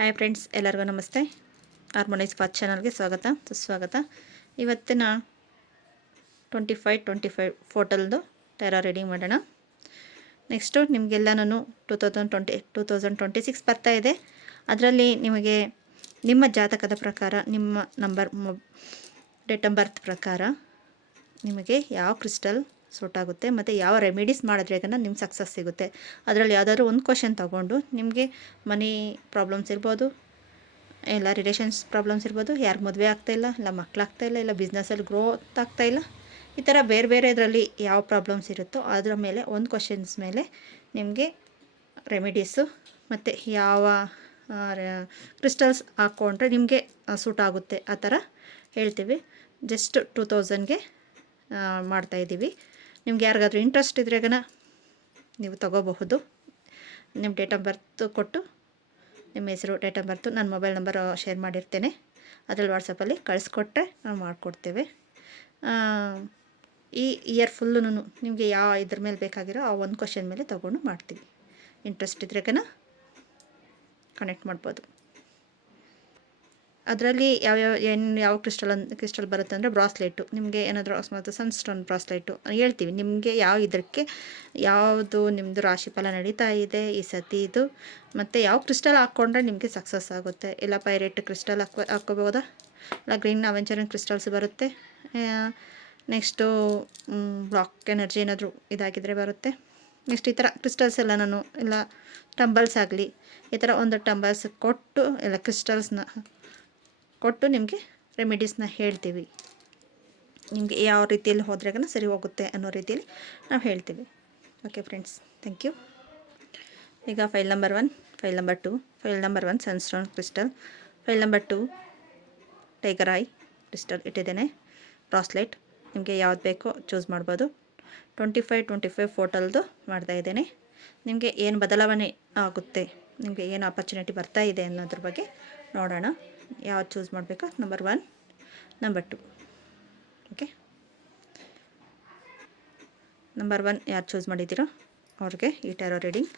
Hi friends, ಎಲ್ಲರಿಗೂ ನಮಸ್ತೆ. Harmonise path ಚಾನಲ್ಗೆ ಸ್ವಾಗತ ಸುಸ್ವಾಗತ. ಇವತ್ತಿನ 25 ಫೋಟೋಲ್ದು ಟೆರಾ ರೀಡಿಂಗ್ ಮಾಡೋಣ. ನೆಕ್ಸ್ಟು ನಿಮಗೆಲ್ಲ ನಾನು 2026 ಬರ್ತಾ ಇದೆ. ಅದರಲ್ಲಿ ನಿಮಗೆ ನಿಮ್ಮ ಜಾತಕದ ಪ್ರಕಾರ, ನಿಮ್ಮ ಡೇಟ್ ಆಫ್ ಬರ್ತ್ ಪ್ರಕಾರ ನಿಮಗೆ ಯಾವ ಕ್ರಿಸ್ಟಲ್ ಸೂಟ್ ಆಗುತ್ತೆ ಮತ್ತು ಯಾವ ರೆಮಿಡೀಸ್ ಮಾಡಿದ್ರೆ ನಿಮ್ಗೆ ಸಕ್ಸಸ್ ಸಿಗುತ್ತೆ. ಅದರಲ್ಲಿ ಯಾವುದಾದ್ರೂ ಒಂದು ಕ್ವಶನ್ ತೊಗೊಂಡು ನಿಮಗೆ ಮನಿ ಪ್ರಾಬ್ಲಮ್ಸ್ ಇರ್ಬೋದು, ಇಲ್ಲ ರಿಲೇಷನ್ಸ್ ಪ್ರಾಬ್ಲಮ್ಸ್ ಇರ್ಬೋದು, ಯಾರು ಮದುವೆ ಆಗ್ತಾಯಿಲ್ಲ, ಇಲ್ಲ ಮಕ್ಕಳಾಗ್ತಾಯಿಲ್ಲ, ಇಲ್ಲ ಬಿಸ್ನೆಸ್ಸಲ್ಲಿ ಗ್ರೋತ್ ಆಗ್ತಾಯಿಲ್ಲ, ಈ ಥರ ಬೇರೆ ಬೇರೆ ಇದರಲ್ಲಿ ಯಾವ ಪ್ರಾಬ್ಲಮ್ಸ್ ಇರುತ್ತೋ ಅದರ ಮೇಲೆ ಒಂದು ಕ್ವಶನ್ಸ್ ಮೇಲೆ ನಿಮಗೆ ರೆಮಿಡೀಸು ಮತ್ತು ಯಾವ ಕ್ರಿಸ್ಟಲ್ಸ್ ಹಾಕ್ಕೊಂಡ್ರೆ ನಿಮಗೆ ಸೂಟ್ ಆಗುತ್ತೆ ಆ ಥರ ಹೇಳ್ತೀವಿ. ಜಸ್ಟ್ 2000ಗೆ ಮಾಡ್ತಾಯಿದ್ದೀವಿ. ನಿಮ್ಗೆ ಯಾರಿಗಾದ್ರೂ ಇಂಟ್ರೆಸ್ಟ್ ಇದ್ರೆಗನ ನೀವು ತಗೋಬಹುದು. ನಿಮ್ಮ ಡೇಟ್ ಆಫ್ ಬರ್ತ್ ಕೊಟ್ಟು ನಿಮ್ಮ ಹೆಸರು, ಡೇಟ್ ಆಫ್ ಬರ್ತು, ನನ್ನ ಮೊಬೈಲ್ ನಂಬರ್ ಶೇರ್ ಮಾಡಿರ್ತೇನೆ. ಅದರಲ್ಲಿ ವಾಟ್ಸಪ್ಪಲ್ಲಿ ಕಳಿಸ್ಕೊಟ್ರೆ ನಾವು ಮಾಡಿಕೊಡ್ತೇವೆ. ಈ ಇಯರ್ ಫುಲ್ಲು ನಿಮಗೆ ಯಾವ ಇದ್ರ ಮೇಲೆ ಬೇಕಾಗಿರೋ ಆ ಒಂದು ಕ್ವಶನ್ ಮೇಲೆ ತೊಗೊಂಡು ಮಾಡ್ತೀವಿ. ಇಂಟ್ರೆಸ್ಟ್ ಇದ್ರೆಗನ ಕನೆಕ್ಟ್ ಮಾಡ್ಬೋದು. ಅದರಲ್ಲಿ ಯಾವ ಕ್ರಿಸ್ಟಲ್ ಬರುತ್ತೆ ಅಂದರೆ ಬ್ರಾಸ್ಲೆಟು. ನಿಮಗೆ ಏನಾದರೂ ಅಕಸ್ಮಾತ್ ಸನ್ಸ್ಟೋನ್ ಬ್ರಾಸ್ಲೆಟು ಹೇಳ್ತೀವಿ. ನಿಮಗೆ ಇದಕ್ಕೆ ಯಾವುದು ನಿಮ್ಮದು ರಾಶಿ ಫಲ ನಡೀತಾ ಇದೆ ಈ ಸತಿ ಇದು, ಮತ್ತು ಯಾವ ಕ್ರಿಸ್ಟಲ್ ಹಾಕ್ಕೊಂಡ್ರೆ ನಿಮಗೆ ಸಕ್ಸಸ್ ಆಗುತ್ತೆ. ಇಲ್ಲ ಪೈರೇಟ್ ಕ್ರಿಸ್ಟಲ್ ಹಾಕ್ಕೋಬೋದಾ, ಇಲ್ಲ ಗ್ರೀನ್ ಅವೆಂಚರನ್ ಕ್ರಿಸ್ಟಲ್ಸ್ ಬರುತ್ತೆ. ನೆಕ್ಸ್ಟು ಬ್ಲಾಕ್ ಎನರ್ಜಿ ಏನಾದರೂ ಇದಾಗಿದ್ದರೆ ಬರುತ್ತೆ. ನೆಕ್ಸ್ಟ್ ಈ ಥರ ಕ್ರಿಸ್ಟಲ್ಸ್ ಎಲ್ಲ ನಾನು ಇಲ್ಲ ಟಂಬಲ್ಸ್ ಆಗಲಿ ಈ ಥರ ಒಂದು ಟಂಬಲ್ಸ್ ಕೊಟ್ಟು ಇಲ್ಲ ಕ್ರಿಸ್ಟಲ್ಸ್ನ ಕೊಟ್ಟು ನಿಮಗೆ ರೆಮಿಡೀಸ್ನ ಹೇಳ್ತೀವಿ. ನಿಮಗೆ ಯಾವ ರೀತಿಯಲ್ಲಿ ಹೋದ್ರೆಗನ ಸರಿ ಹೋಗುತ್ತೆ ಅನ್ನೋ ರೀತಿಯಲ್ಲಿ ನಾವು ಹೇಳ್ತೀವಿ. Okay friends, thank you. ಈಗ file number 1, file number 2. File number 1 sunstone crystal, file number 2 tiger eye crystal ಇಟ್ಟಿದ್ದೇನೆ. ಬ್ರಾಸ್ಲೆಟ್ ನಿಮಗೆ ಯಾವ್ದು ಬೇಕೋ ಚೂಸ್ ಮಾಡ್ಬೋದು. 25 ಫೋಟೋಲ್ದು ಮಾಡ್ತಾಯಿದ್ದೇನೆ. ನಿಮಗೆ ಏನು ಬದಲಾವಣೆ ಆಗುತ್ತೆ, ನಿಮಗೆ ಏನು ಆಪರ್ಚುನಿಟಿ ಬರ್ತಾ ಇದೆ ಅನ್ನೋದ್ರ ಬಗ್ಗೆ ನೋಡೋಣ. ಯಾವ್ದು ಚೂಸ್ ಮಾಡಬೇಕಾ, ನಂಬರ್ 1, ನಂಬರ್ 2. ಓಕೆ, ನಂಬರ್ 1 ಯಾರು ಚೂಸ್ ಮಾಡಿದ್ದೀರೋ ಅವ್ರಿಗೆ ಈ ಟ್ಯಾರೋ ರೀಡಿಂಗ್.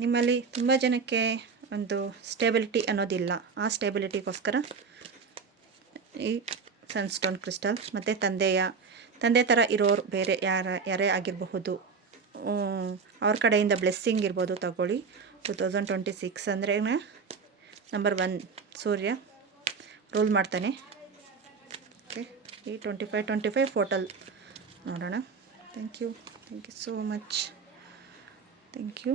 ನಿಮ್ಮಲ್ಲಿ ತುಂಬ ಜನಕ್ಕೆ ಒಂದು ಸ್ಟೇಬಿಲಿಟಿ ಅನ್ನೋದಿಲ್ಲ. ಆ ಸ್ಟೇಬಿಲಿಟಿಗೋಸ್ಕರ ಈ ಸನ್ಸ್ಟೋನ್ ಕ್ರಿಸ್ಟಲ್ ಮತ್ತು ತಂದೆ ಥರ ಇರೋರು ಬೇರೆ ಯಾರೇ ಆಗಿರಬಹುದು, ಅವ್ರ ಕಡೆಯಿಂದ ಬ್ಲೆಸ್ಸಿಂಗ್ ಇರ್ಬೋದು ತಗೊಳ್ಳಿ. 2026 ಅಂದರೆ ನಂಬರ್ 1 ಸೂರ್ಯ ರೂಲ್ ಮಾಡ್ತಾನೆ. ಓಕೆ, ಈ 25 ಫೋಟೋಲ್ ನೋಡೋಣ. Thank you so much. Thank you.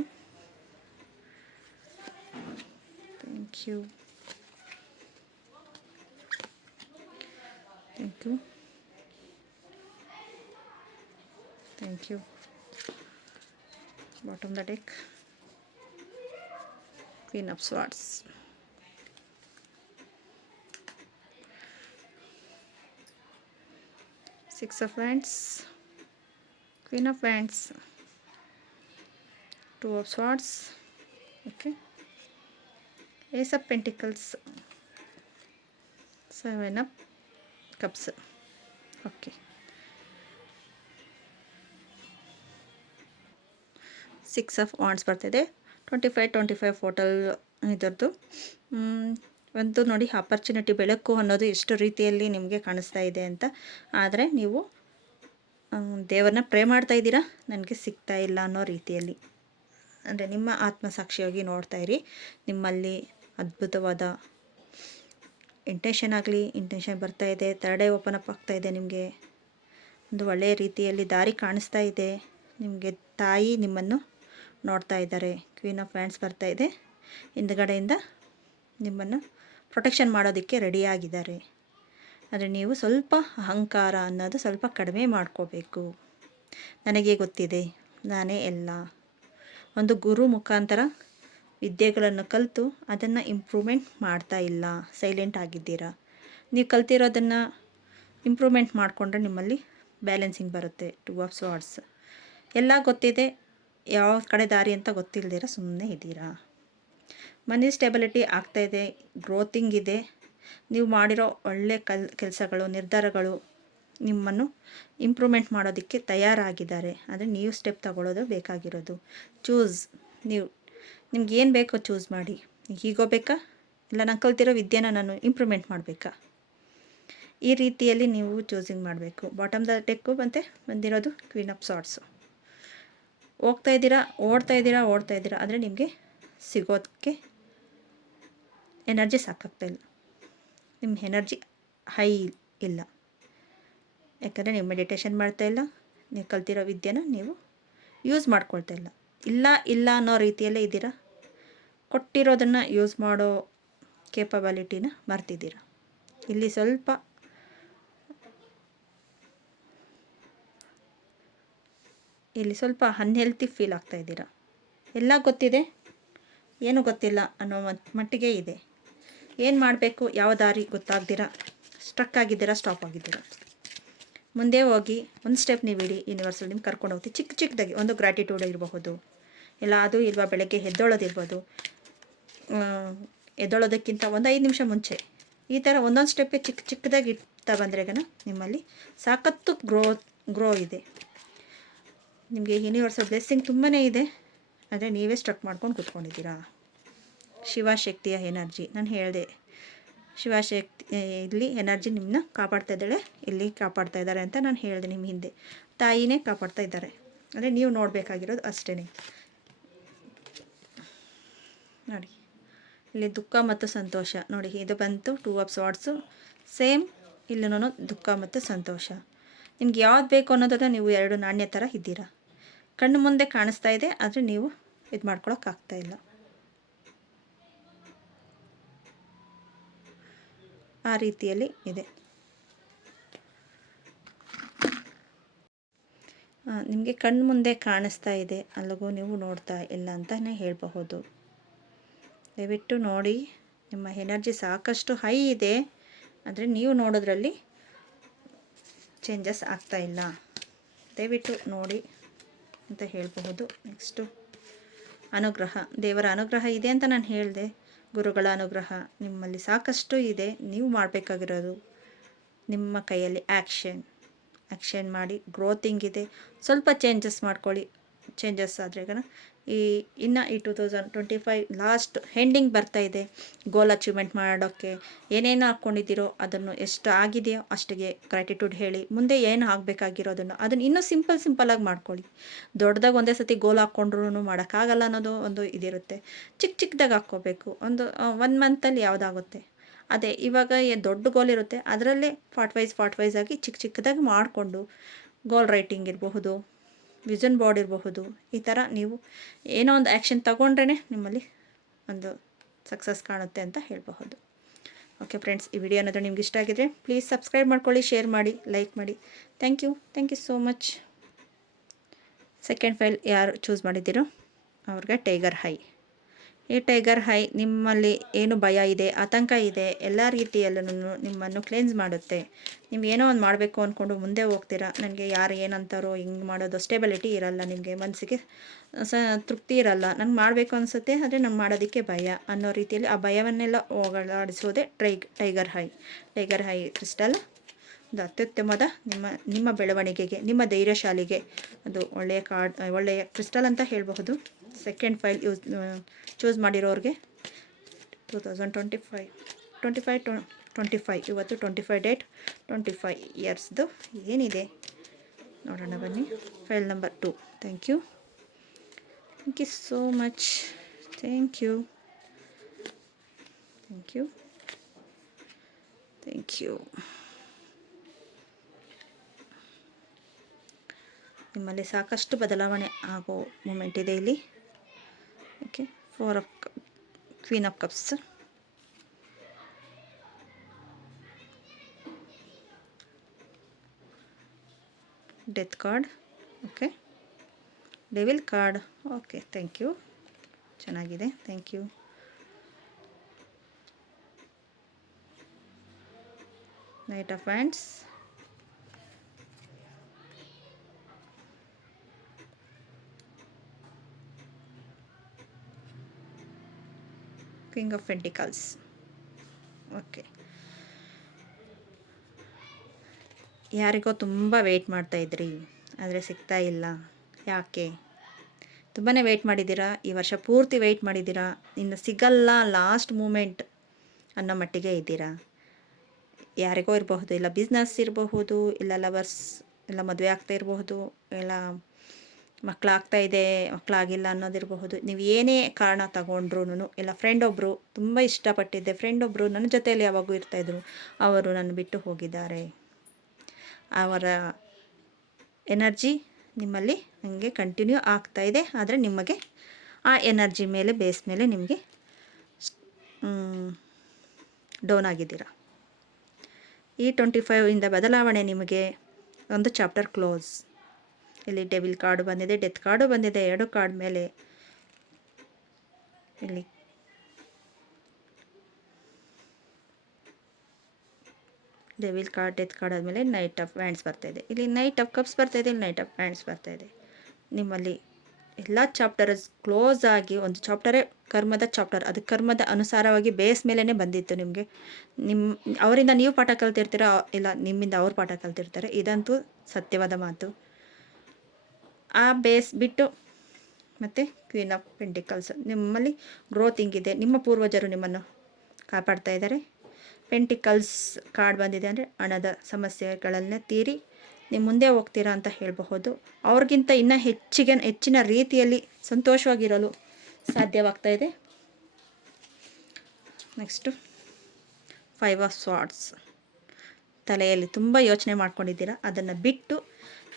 Bottom the deck, Queen of Swords, Six of Wands, Queen of Wands, Two of Swords, okay, Ace of Pentacles, Seven of Cups, okay, 6 of Wands ಬರ್ತಿದೆ. 25 ಫೋಟೋಲ್ ಇದರದ್ದು ಒಂದು ನೋಡಿ, opportunity ಬೆಳಕು ಅನ್ನೋದು ಎಷ್ಟು ರೀತಿಯಲ್ಲಿ ನಿಮಗೆ ಕಾಣಿಸ್ತಾ ಇದೆ ಅಂತ. ಆದರೆ ನೀವು ದೇವರನ್ನ ಪ್ರೇ ಮಾಡ್ತಾ ಇದ್ದೀರಾ, ನನಗೆ ಸಿಗ್ತಾ ಇಲ್ಲ ಅನ್ನೋ ರೀತಿಯಲ್ಲಿ. ಅಂದರೆ ನಿಮ್ಮ ಆತ್ಮಸಾಕ್ಷಿಯಾಗಿ ನೋಡ್ತಾ ಇರಿ. ನಿಮ್ಮಲ್ಲಿ ಅದ್ಭುತವಾದ ಇಂಟೆನ್ಷನ್ ಬರ್ತಾ ಇದೆ. ಥರ್ಡ್ ಐ ಓಪನ್ ಅಪ್ ಆಗ್ತಾ ಇದೆ. ನಿಮಗೆ ಒಂದು ಒಳ್ಳೆಯ ರೀತಿಯಲ್ಲಿ ದಾರಿ ಕಾಣಿಸ್ತಾ ಇದೆ. ನಿಮಗೆ ತಾಯಿ ನಿಮ್ಮನ್ನು ನೋಡ್ತಾ ಇದ್ದಾರೆ. ಕ್ವೀನ್ ಆಫ್ ವ್ಯಾಂಡ್ಸ್ ಬರ್ತಾ ಇದೆ. ಹಿಂದುಗಡೆಯಿಂದ ನಿಮ್ಮನ್ನು ಪ್ರೊಟೆಕ್ಷನ್ ಮಾಡೋದಕ್ಕೆ ರೆಡಿಯಾಗಿದ್ದಾರೆ. ಆದರೆ ನೀವು ಸ್ವಲ್ಪ ಅಹಂಕಾರ ಅನ್ನೋದು ಸ್ವಲ್ಪ ಕಡಿಮೆ ಮಾಡ್ಕೋಬೇಕು. ನನಗೆ ಗೊತ್ತಿದೆ, ನಾನೇ ಎಲ್ಲ. ಒಂದು ಗುರು ಮುಖಾಂತರ ವಿದ್ಯೆಗಳನ್ನು ಕಲಿತು ಅದನ್ನು ಇಂಪ್ರೂವ್ಮೆಂಟ್ ಮಾಡ್ತಾ ಇಲ್ಲ, ಸೈಲೆಂಟ್ ಆಗಿದ್ದೀರಾ. ನೀವು ಕಲ್ತಿರೋದನ್ನು ಇಂಪ್ರೂವ್ಮೆಂಟ್ ಮಾಡಿಕೊಂಡ್ರೆ ನಿಮ್ಮಲ್ಲಿ ಬ್ಯಾಲೆನ್ಸಿಂಗ್ ಬರುತ್ತೆ. 2 ಆಫ್ ಸ್ವಾರ್ಡ್ಸ್ ಎಲ್ಲ ಗೊತ್ತಿದೆ, ಯಾವ ಕಡೆ ದಾರಿ ಅಂತ ಗೊತ್ತಿಲ್ಲದಿರ ಸುಮ್ಮನೆ ಇದ್ದೀರಾ. ಮನಿ ಸ್ಟೆಬಿಲಿಟಿ ಆಗ್ತಾಯಿದೆ, ಗ್ರೋತಿಂಗ್ ಇದೆ. ನೀವು ಮಾಡಿರೋ ಒಳ್ಳೆ ಕೆಲಸಗಳು, ನಿರ್ಧಾರಗಳು ನಿಮ್ಮನ್ನು ಇಂಪ್ರೂವ್ಮೆಂಟ್ ಮಾಡೋದಕ್ಕೆ ತಯಾರಾಗಿದ್ದಾರೆ. ಆದರೆ ನೀವು ಸ್ಟೆಪ್ ತಗೊಳ್ಳೋದು ಬೇಕಾಗಿರೋದು. ಚೂಸ್, ನಿಮ್ಗೆ ಏನು ಬೇಕೋ ಚೂಸ್ ಮಾಡಿ. ಹೀಗೋಬೇಕಾ ಇಲ್ಲ ನಾನು ಕಲ್ತಿರೋ ವಿದ್ಯೆನ ನಾನು ಇಂಪ್ರೂವ್ಮೆಂಟ್ ಮಾಡಬೇಕಾ, ಈ ರೀತಿಯಲ್ಲಿ ನೀವು ಚೂಸಿಂಗ್ ಮಾಡಬೇಕು. ಬಾಟಮ್ ದ ಡೆಕ್ಕು ಮತ್ತು ಬಂದಿರೋದು ಕ್ವೀನ್ ಆಫ್ ಸಾರ್ಟ್ಸು. ಓಡ್ತಾ ಇದ್ದೀರಾ ಆದರೆ ನಿಮಗೆ ಸಿಗೋದಕ್ಕೆ ಎನರ್ಜಿ ಸಾಕಾಗ್ತಾಯಿಲ್ಲ, ನಿಮ್ಮ ಎನರ್ಜಿ ಹೈ ಇಲ್ಲ. ಯಾಕಂದರೆ ನೀವು ಮೆಡಿಟೇಷನ್ ಮಾಡ್ತಾಯಿಲ್ಲ, ನೀವು ಕಲ್ತಿರೋ ವಿದ್ಯೆನ ನೀವು ಯೂಸ್ ಮಾಡ್ಕೊಳ್ತಾ ಇಲ್ಲ ಅನ್ನೋ ರೀತಿಯಲ್ಲೇ ಇದ್ದೀರಾ. ಕೊಟ್ಟಿರೋದನ್ನು ಯೂಸ್ ಮಾಡೋ ಕೇಪಬಿಲಿಟಿನ ಮರ್ತಿದ್ದೀರಾ. ಇಲ್ಲಿ ಸ್ವಲ್ಪ ಅನ್ಹೆಲ್ತಿ ಫೀಲ್ ಆಗ್ತಾಯಿದ್ದೀರಾ. ಎಲ್ಲ ಗೊತ್ತಿದೆ, ಏನೂ ಗೊತ್ತಿಲ್ಲ ಅನ್ನೋ ಮಟ್ಟಿಗೆ ಇದೆ. ಏನು ಮಾಡಬೇಕು, ಯಾವ ದಾರಿ ಗೊತ್ತಾಗ್ದಿರಾ ಸ್ಟ್ರಕ್ ಆಗಿದ್ದೀರಾ, ಸ್ಟಾಪ್ ಆಗಿದ್ದೀರಾ. ಮುಂದೆ ಹೋಗಿ ಒಂದು ಸ್ಟೆಪ್ ನೀವು ಇಡಿ, ಯೂನಿವರ್ಸಲ್ಲಿ ನಿಮ್ಗೆ ಕರ್ಕೊಂಡು ಹೋಗ್ತೀವಿ. ಚಿಕ್ಕದಾಗಿ ಒಂದು ಗ್ರ್ಯಾಟಿಟ್ಯೂಡ್ ಇರಬಹುದು, ಇಲ್ಲ ಅದು ಇಲ್ವಾ ಬೆಳಗ್ಗೆ ಎದ್ದೋಳೋದಿರ್ಬೋದು, ಎದ್ದೋಳೋದಕ್ಕಿಂತ ಒಂದು 5 ನಿಮಿಷ ಮುಂಚೆ ಈ ಥರ ಒಂದೊಂದು ಸ್ಟೆಪ್ಪೇ ಚಿಕ್ಕದಾಗಿ ಇಡ್ತಾ ಬಂದ್ರೆಗನ ನಿಮ್ಮಲ್ಲಿ ಸಾಕತ್ತು ಗ್ರೋ ಇದೆ. ನಿಮಗೆ ಯೂನಿವರ್ಸಲ್ ಬ್ಲೆಸ್ಸಿಂಗ್ ತುಂಬಾ ಇದೆ, ಆದರೆ ನೀವೇ ಸ್ಟ್ರಕ್ ಮಾಡ್ಕೊಂಡು ಕೂತ್ಕೊಂಡಿದ್ದೀರಾ. ಶಿವಶಕ್ತಿಯ ಎನರ್ಜಿ ನಾನು ಹೇಳಿದೆ, ಶಿವಶಕ್ತಿ ಇಲ್ಲಿ ಎನರ್ಜಿ ನಿಮ್ಮನ್ನ ಕಾಪಾಡ್ತಾ ಇದ್ದಾಳೆ, ಇಲ್ಲಿ ಕಾಪಾಡ್ತಾ ಇದ್ದಾರೆ ಅಂತ ನಾನು ಹೇಳಿದೆ. ನಿಮ್ಮ ಹಿಂದೆ ತಾಯಿನೇ ಕಾಪಾಡ್ತಾ ಇದ್ದಾರೆ, ಅಂದರೆ ನೀವು ನೋಡಬೇಕಾಗಿರೋದು ಅಷ್ಟೇ. ನೋಡಿ ಇಲ್ಲಿ ದುಃಖ ಮತ್ತು ಸಂತೋಷ ನೋಡಿ, ಇದು ಬಂತು 2 ಆಫ್ ಸಾರ್ಟ್ಸು. ಸೇಮ್ ಇಲ್ಲೂ ದುಃಖ ಮತ್ತು ಸಂತೋಷ. ನಿಮ್ಗೆ ಯಾವ್ದು ಬೇಕು ಅನ್ನೋದನ್ನು ನೀವು 2 ನಾಣ್ಯ ಥರ ಇದ್ದೀರಾ. ಕಣ್ಣು ಮುಂದೆ ಕಾಣಿಸ್ತಾ ಇದೆ, ಆದರೆ ನೀವು ಇದು ಮಾಡ್ಕೊಳಕ್ಕಾಗ್ತಾಯಿಲ್ಲ. ಆ ರೀತಿಯಲ್ಲಿ ಇದೆ. ನಿಮಗೆ ಕಣ್ಣು ಮುಂದೆ ಕಾಣಿಸ್ತಾ ಇದೆ, ಅಲ್ಲಿಗೂ ನೀವು ನೋಡ್ತಾ ಇಲ್ಲ ಅಂತಲೇ ಹೇಳಬಹುದು. ದಯವಿಟ್ಟು ನೋಡಿ, ನಿಮ್ಮ ಎನರ್ಜಿ ಸಾಕಷ್ಟು ಹೈ ಇದೆ, ಆದರೆ ನೀವು ನೋಡೋದ್ರಲ್ಲಿ ಚೇಂಜಸ್ ಆಗ್ತಾಯಿಲ್ಲ. ದಯವಿಟ್ಟು ನೋಡಿ ಅಂತ ಹೇಳಬಹುದು. ನೆಕ್ಸ್ಟು ಅನುಗ್ರಹ, ದೇವರ ಅನುಗ್ರಹ ಇದೆ ಅಂತ ನಾನು ಹೇಳಿದೆ. ಗುರುಗಳ ಅನುಗ್ರಹ ನಿಮ್ಮಲ್ಲಿ ಸಾಕಷ್ಟು ಇದೆ. ನೀವು ಮಾಡಬೇಕಾಗಿರೋದು ನಿಮ್ಮ ಕೈಯಲ್ಲಿ ಆ್ಯಕ್ಷನ್ ಮಾಡಿ. ಗ್ರೋತಿಂಗ್ ಇದೆ, ಸ್ವಲ್ಪ ಚೇಂಜಸ್ ಮಾಡ್ಕೊಳ್ಳಿ. ಚೇಂಜಸ್ ಆದರೆ ಇನ್ನು ಈ 2025 ಲಾಸ್ಟ್ ಎಂಡಿಂಗ್ ಬರ್ತಾ ಇದೆ. ಗೋಲ್ ಅಚೀವ್ಮೆಂಟ್ ಮಾಡೋಕ್ಕೆ ಏನೇನು ಹಾಕ್ಕೊಂಡಿದ್ದೀರೋ ಅದನ್ನು ಎಷ್ಟು ಆಗಿದೆಯೋ ಅಷ್ಟಿಗೆ ಗ್ರ್ಯಾಟಿಟ್ಯೂಡ್ ಹೇಳಿ. ಮುಂದೆ ಏನು ಆಗಬೇಕಾಗಿರೋದನ್ನು ಅದನ್ನು ಇನ್ನೂ ಸಿಂಪಲ್ಲಾಗಿ ಮಾಡ್ಕೊಳ್ಳಿ. ದೊಡ್ಡದಾಗಿ ಒಂದೇ ಸತಿ ಗೋಲ್ ಹಾಕ್ಕೊಂಡ್ರೂ ಮಾಡೋಕ್ಕಾಗಲ್ಲ ಅನ್ನೋದು ಒಂದು ಇದಿರುತ್ತೆ. ಚಿಕ್ಕದಾಗಿ ಹಾಕ್ಕೋಬೇಕು. ಒಂದು 1 ಮಂತಲ್ಲಿ ಯಾವುದಾಗುತ್ತೆ ಅದೇ. ಇವಾಗ ದೊಡ್ಡ ಗೋಲ್ ಇರುತ್ತೆ, ಅದರಲ್ಲೇ ಪಾರ್ಟ್ ವೈಸ್ ಆಗಿ ಚಿಕ್ಕದಾಗಿ ಮಾಡಿಕೊಂಡು ಗೋಲ್ ರೈಟಿಂಗ್ ಇರಬಹುದು, ವಿಷನ್ ಬೋರ್ಡ್ ಇರಬಹುದು. ಈ ಥರ ನೀವು ಏನೋ ಒಂದು ಆ್ಯಕ್ಷನ್ ತಗೊಂಡ್ರೇ ನಿಮ್ಮಲ್ಲಿ ಒಂದು ಸಕ್ಸಸ್ ಕಾಣುತ್ತೆ ಅಂತ ಹೇಳಬಹುದು. ಓಕೆ ಫ್ರೆಂಡ್ಸ್, ಈ ವಿಡಿಯೋ ಏನಾದರೂ ನಿಮ್ಗೆ ಇಷ್ಟ ಆಗಿದ್ರೆ ಪ್ಲೀಸ್ ಸಬ್ಸ್ಕ್ರೈಬ್ ಮಾಡ್ಕೊಳ್ಳಿ, ಶೇರ್ ಮಾಡಿ, ಲೈಕ್ ಮಾಡಿ. Thank you so much. Second file ಯಾರು ಚೂಸ್ ಮಾಡಿದ್ದೀರೋ ಅವ್ರಿಗೆ ಟೈಗರ್ ಹೈ. ಈ ಟೈಗರ್ ಹೈ ನಿಮ್ಮಲ್ಲಿ ಏನು ಭಯ ಇದೆ, ಆತಂಕ ಇದೆ, ಎಲ್ಲ ರೀತಿಯಲ್ಲೂ ನಿಮ್ಮನ್ನು ಕ್ಲೆನ್ಸ್ ಮಾಡುತ್ತೆ. ನೀವು ಏನೋ ಒಂದು ಮಾಡಬೇಕು ಅಂದ್ಕೊಂಡು ಮುಂದೆ ಹೋಗ್ತೀರಾ. ನನಗೆ ಯಾರು ಏನಂತಾರೋ ಹಿಂಗೆ ಮಾಡೋದು ಸ್ಟೇಬಿಲಿಟಿ ಇರಲ್ಲ, ನಿಮಗೆ ಮನಸ್ಸಿಗೆ ತೃಪ್ತಿ ಇರಲ್ಲ. ನಂಗೆ ಮಾಡಬೇಕು ಅನಿಸುತ್ತೆ, ಆದರೆ ನಂಗೆ ಮಾಡೋದಕ್ಕೆ ಭಯ ಅನ್ನೋ ರೀತಿಯಲ್ಲಿ ಆ ಭಯವನ್ನೆಲ್ಲ ಹೋಗಲಾಡಿಸೋದೇ ಟೈಗರ್ ಹೈ ಕ್ರಿಸ್ಟಲ್. ಒಂದು ಅತ್ಯುತ್ತಮವಾದ ನಿಮ್ಮ ಬೆಳವಣಿಗೆಗೆ, ನಿಮ್ಮ ಧೈರ್ಯಶಾಲಿಗೆ ಅದು ಒಳ್ಳೆಯ ಕ್ರಿಸ್ಟಲ್ ಅಂತ ಹೇಳಬಹುದು. ಸೆಕೆಂಡ್ ಫೈಲ್ ಚೂಸ್ ಮಾಡಿರೋರಿಗೆ 2025 ಇವತ್ತು 25 ಡೇಟ್, 25 ಇಯರ್ಸ್ದು ಏನಿದೆ ನೋಡೋಣ ಬನ್ನಿ. File number 2. Thank you so much. Thank you. ನಿಮ್ಮಲ್ಲಿ ಸಾಕಷ್ಟು ಬದಲಾವಣೆ ಆಗೋ ಮೂಮೆಂಟ್ ಇದೆ ಇಲ್ಲಿ. Okay, queen of cups, death card, okay, devil card. Okay, thank you, ಚೆನ್ನಾಗಿದೆ. Thank you. Knight of hands, king of pentacles. Okay, ಯಾರಿಗೋ ತುಂಬ ವೆಯ್ಟ್ ಮಾಡ್ತಾಯಿದ್ರಿ ಆದರೆ ಸಿಗ್ತಾ ಇಲ್ಲ. ಯಾಕೆ? ತುಂಬಾ ವೆಯ್ಟ್ ಮಾಡಿದ್ದೀರಾ, ಈ ವರ್ಷ ಪೂರ್ತಿ ವೆಯ್ಟ್ ಮಾಡಿದ್ದೀರಾ, ಇನ್ನು ಸಿಗಲ್ಲ ಲಾಸ್ಟ್ ಮೂಮೆಂಟ್ ಅನ್ನೋ ಮಟ್ಟಿಗೆ ಇದ್ದೀರಾ. ಯಾರಿಗೋ ಇರಬಹುದು, ಇಲ್ಲ ಬಿಸ್ನೆಸ್ ಇರಬಹುದು, ಇಲ್ಲ ಲವರ್ಸ್, ಇಲ್ಲ ಮದುವೆ ಆಗ್ತಾ ಇರಬಹುದು, ಇಲ್ಲ ಮಕ್ಕಳಾಗ್ತಾ ಇದೆ ಮಕ್ಕಳಾಗಿಲ್ಲ ಅನ್ನೋದಿರಬಹುದು. ನೀವು ಏನೇ ಕಾರಣ ತಗೊಂಡ್ರು, ಇಲ್ಲ ಫ್ರೆಂಡ್ ಒಬ್ಬರು ತುಂಬ ಇಷ್ಟಪಟ್ಟಿದ್ದೆ, ಫ್ರೆಂಡ್ ಒಬ್ಬರು ನನ್ನ ಜೊತೆಯಲ್ಲಿ ಯಾವಾಗೂ ಇರ್ತಾಯಿದ್ರು, ಅವರು ನನ್ನ ಬಿಟ್ಟು ಹೋಗಿದ್ದಾರೆ. ಅವರ ಎನರ್ಜಿ ನಿಮ್ಮಲ್ಲಿ ಹಂಗೆ ಕಂಟಿನ್ಯೂ ಆಗ್ತಾ ಇದೆ. ಆದರೆ ನಿಮಗೆ ಆ ಎನರ್ಜಿ ಮೇಲೆ ಬೇಸ್ ಮೇಲೆ ನಿಮಗೆ ಡೌನ್ ಆಗಿದ್ದೀರಾ. ಈ 25ಇಂದ ಬದಲಾವಣೆ ನಿಮಗೆ ಒಂದು ಚಾಪ್ಟರ್ ಕ್ಲೋಸ್. ಇಲ್ಲಿ ಡೆವಿಲ್ ಕಾರ್ಡು ಬಂದಿದೆ, ಡೆತ್ ಕಾರ್ಡು ಬಂದಿದೆ. 2 ಕಾರ್ಡ್ ಮೇಲೆ ಇಲ್ಲಿ ಡೆವಿಲ್ ಕಾರ್ಡ್, ಡೆತ್ ಕಾರ್ಡ್ ಆದಮೇಲೆ ನೈಟ್ ಆಫ್ ವ್ಯಾಂಡ್ಸ್ ಬರ್ತಾಯಿದೆ. ಇಲ್ಲಿ ನೈಟ್ ಆಫ್ ಕಪ್ಸ್ ಬರ್ತಾಯಿದೆ, ಇಲ್ಲಿ ನೈಟ್ ಆಫ್ ವ್ಯಾಂಡ್ಸ್ ಬರ್ತಾಯಿದೆ. ನಿಮ್ಮಲ್ಲಿ ಎಲ್ಲ ಚಾಪ್ಟರ್ಸ್ ಕ್ಲೋಸ್ ಆಗಿ, ಒಂದು ಚಾಪ್ಟರೇ ಕರ್ಮದ ಚಾಪ್ಟರ್, ಅದು ಕರ್ಮದ ಅನುಸಾರವಾಗಿ ಬೇಸ್ ಮೇಲೇ ಬಂದಿತ್ತು ನಿಮಗೆ. ಅವರಿಂದ ನೀವು ಪಾಠ ಕಲ್ತಿರ್ತೀರ, ಇಲ್ಲ ನಿಮ್ಮಿಂದ ಅವ್ರು ಪಾಠ ಕಲ್ತಿರ್ತಾರೆ. ಇದಂತೂ ಸತ್ಯವಾದ ಮಾತು. ಆ ಬೇಸ್ ಬಿಟ್ಟು ಮತ್ತು ಕ್ವೀನ್ ಆಫ್ ಪೆಂಟಿಕಲ್ಸ್, ನಿಮ್ಮಲ್ಲಿ ಗ್ರೋತ್ ಹಿಂಗಿದೆ. ನಿಮ್ಮ ಪೂರ್ವಜರು ನಿಮ್ಮನ್ನು ಕಾಪಾಡ್ತಾ ಇದ್ದಾರೆ. ಪೆಂಟಿಕಲ್ಸ್ ಕಾರ್ಡ್ ಬಂದಿದೆ ಅಂದರೆ ಹಣದ ಸಮಸ್ಯೆಗಳನ್ನ ತೀರಿ ನೀವು ಮುಂದೆ ಹೋಗ್ತೀರಾ ಅಂತ ಹೇಳಬಹುದು. ಅವ್ರಿಗಿಂತ ಇನ್ನೂ ಹೆಚ್ಚಿನ ರೀತಿಯಲ್ಲಿ ಸಂತೋಷವಾಗಿರಲು ಸಾಧ್ಯವಾಗ್ತಾ ಇದೆ. Next 5 of swords. ತಲೆಯಲ್ಲಿ ತುಂಬ ಯೋಚನೆ ಮಾಡ್ಕೊಂಡಿದ್ದೀರಾ, ಅದನ್ನು ಬಿಟ್ಟು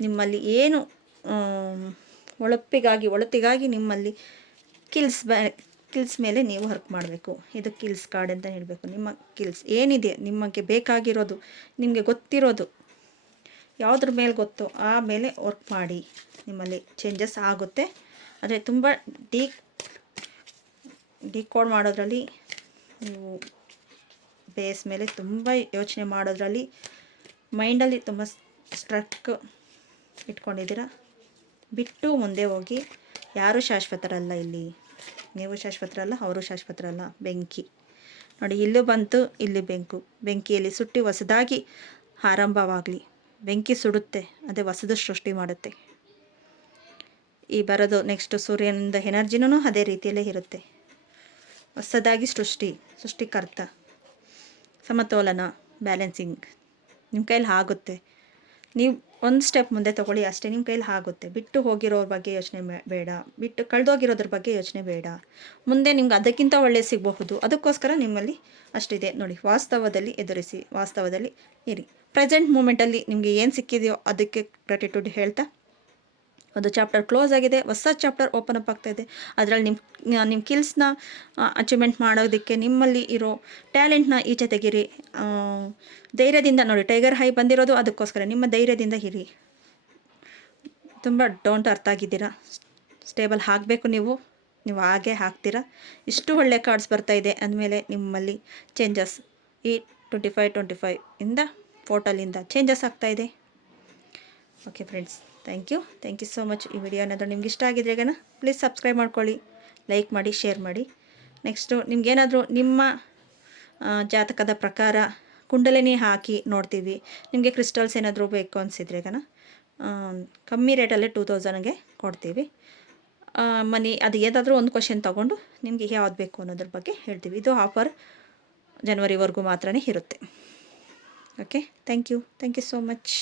ನಿಮ್ಮಲ್ಲಿ ಏನು ಒಳತಿಗಾಗಿ ನಿಮ್ಮಲ್ಲಿ ಕಿಲ್ಸ್ ಮೇಲೆ ನೀವು ವರ್ಕ್ ಮಾಡಬೇಕು. ಇದು ಕಿಲ್ಸ್ ಕಾರ್ಡ್ ಅಂತ ಹೇಳಬೇಕು. ನಿಮ್ಮ ಕಿಲ್ಸ್ ಏನಿದೆ, ನಿಮಗೆ ಬೇಕಾಗಿರೋದು, ನಿಮಗೆ ಗೊತ್ತಿರೋದು ಯಾವುದ್ರ ಮೇಲೆ ಗೊತ್ತೋ ಆ ಮೇಲೆ ವರ್ಕ್ ಮಾಡಿ. ನಿಮ್ಮಲ್ಲಿ ಚೇಂಜಸ್ ಆಗುತ್ತೆ. ಆದರೆ ತುಂಬ ಡಿಕೋಡ್ ಮಾಡೋದ್ರಲ್ಲಿ, ನೀವು ಬೇಸ್ ಮೇಲೆ ತುಂಬ ಯೋಚನೆ ಮಾಡೋದ್ರಲ್ಲಿ, ಮೈಂಡಲ್ಲಿ ತುಂಬ ಸ್ಟ್ರಕ್ ಇಟ್ಕೊಂಡಿದ್ದೀರಾ. ಬಿಟ್ಟು ಮುಂದೆ ಹೋಗಿ. ಯಾರೂ ಶಾಶ್ವತರಲ್ಲ ಇಲ್ಲಿ. ನೀವು ಶಾಶ್ವತರಲ್ಲ, ಅವರು ಶಾಶ್ವತರಲ್ಲ. ಬೆಂಕಿ ನೋಡಿ, ಇಲ್ಲೂ ಬಂತು, ಇಲ್ಲಿ ಬೆಂಕಿಯಲ್ಲಿ ಸುಟ್ಟಿ ಹೊಸದಾಗಿ ಆರಂಭವಾಗಲಿ. ಬೆಂಕಿ ಸುಡುತ್ತೆ, ಅದೇ ಹೊಸದು ಸೃಷ್ಟಿ ಮಾಡುತ್ತೆ. ಈ ಬರೋದು ನೆಕ್ಸ್ಟ್ ಸೂರ್ಯನಿಂದ ಎನರ್ಜಿನೂ ಅದೇ ರೀತಿಯಲ್ಲೇ ಇರುತ್ತೆ. ಹೊಸದಾಗಿ ಸೃಷ್ಟಿಕರ್ತ, ಸಮತೋಲನ, ಬ್ಯಾಲೆನ್ಸಿಂಗ್ ನಿಮ್ಮ ಕೈಲಿ ಆಗುತ್ತೆ. ನೀವು ಒಂದು ಸ್ಟೆಪ್ ಮುಂದೆ ತೊಗೊಳ್ಳಿ ಅಷ್ಟೇ, ನಿಮ್ಮ ಕೈಲಿ ಆಗುತ್ತೆ. ಬಿಟ್ಟು ಹೋಗಿರೋರ ಬಗ್ಗೆ ಯೋಚನೆ ಬೇಡ, ಬಿಟ್ಟು ಕಳೆದೋಗಿರೋದ್ರ ಬಗ್ಗೆ ಯೋಚನೆ ಬೇಡ. ಮುಂದೆ ನಿಮ್ಗೆ ಅದಕ್ಕಿಂತ ಒಳ್ಳೆ ಸಿಗಬಹುದು. ಅದಕ್ಕೋಸ್ಕರ ನಿಮ್ಮಲ್ಲಿ ಅಷ್ಟಿದೆ ನೋಡಿ. ವಾಸ್ತವದಲ್ಲಿ ಎದುರಿಸಿ, ವಾಸ್ತವದಲ್ಲಿ ಇರಿ. ಪ್ರೆಸೆಂಟ್ ಮೂಮೆಂಟಲ್ಲಿ ನಿಮಗೆ ಏನು ಸಿಕ್ಕಿದೆಯೋ ಅದಕ್ಕೆ ಗ್ರ್ಯಾಟಿಟ್ಯೂಡ್ ಹೇಳ್ತಾ, ಒಂದು ಚಾಪ್ಟರ್ ಕ್ಲೋಸ್ ಆಗಿದೆ, ಹೊಸ ಚಾಪ್ಟರ್ ಓಪನ್ ಅಪ್ ಆಗ್ತಾಯಿದೆ. ಅದರಲ್ಲಿ ನಿಮ್ಮ ಕಿಲ್ಸ್ನ ಅಚೀವ್ಮೆಂಟ್ ಮಾಡೋದಕ್ಕೆ ನಿಮ್ಮಲ್ಲಿ ಇರೋ ಟ್ಯಾಲೆಂಟ್ನ ಈಚೆ ತೆಗೀರಿ. ಧೈರ್ಯದಿಂದ ನೋಡಿ, ಟೈಗರ್ ಹೈ ಬಂದಿರೋದು ಅದಕ್ಕೋಸ್ಕರ. ನಿಮ್ಮ ಧೈರ್ಯದಿಂದ ಇರಿ. ತುಂಬ ಡೌನ್ ಟು ಅರ್ತ್ ಆಗಿದ್ದೀರಾ. ಸ್ಟೇಬಲ್ ಆಗಬೇಕು ನೀವು ಹಾಗೆ ಆಗ್ತೀರಾ. ಇಷ್ಟು ಒಳ್ಳೆ ಕಾರ್ಡ್ಸ್ ಬರ್ತಾಯಿದೆ ಅಂದಮೇಲೆ ನಿಮ್ಮಲ್ಲಿ ಚೇಂಜಸ್ ಈ 25 ಇಂದ ಪೋರ್ಟಲಿಂದ ಚೇಂಜಸ್ ಆಗ್ತಾಯಿದೆ. Okay friends, thank you so much. ಈ ವಿಡಿಯೋ ಏನಾದರೂ ನಿಮ್ಗೆ ಇಷ್ಟ ಆಗಿದ್ರೆ ಈಗ ಪ್ಲೀಸ್ ಸಬ್ಸ್ಕ್ರೈಬ್ ಮಾಡ್ಕೊಳ್ಳಿ, ಲೈಕ್ ಮಾಡಿ, ಶೇರ್ ಮಾಡಿ. ನೆಕ್ಸ್ಟು ನಿಮಗೇನಾದರೂ ನಿಮ್ಮ ಜಾತಕದ ಪ್ರಕಾರ ಕುಂಡಲಿನಿ ಹಾಕಿ ನೋಡ್ತೀವಿ. ನಿಮಗೆ ಕ್ರಿಸ್ಟಲ್ಸ್ ಏನಾದರೂ ಬೇಕು ಅನಿಸಿದ್ರೆ ಕಮ್ಮಿ ರೇಟಲ್ಲೇ 2000ಗೆ ಕೊಡ್ತೀವಿ. ಮನಿ ಅದು ಏನಾದರೂ ಒಂದು ಕ್ವಶನ್ ತೊಗೊಂಡು ನಿಮಗೆ ಯಾವ್ದು ಬೇಕು ಅನ್ನೋದ್ರ ಬಗ್ಗೆ ಹೇಳ್ತೀವಿ. ಇದು ಆಫರ್ ಜನವರಿವರೆಗೂ ಮಾತ್ರನೇ ಇರುತ್ತೆ. Okay, thank you so much.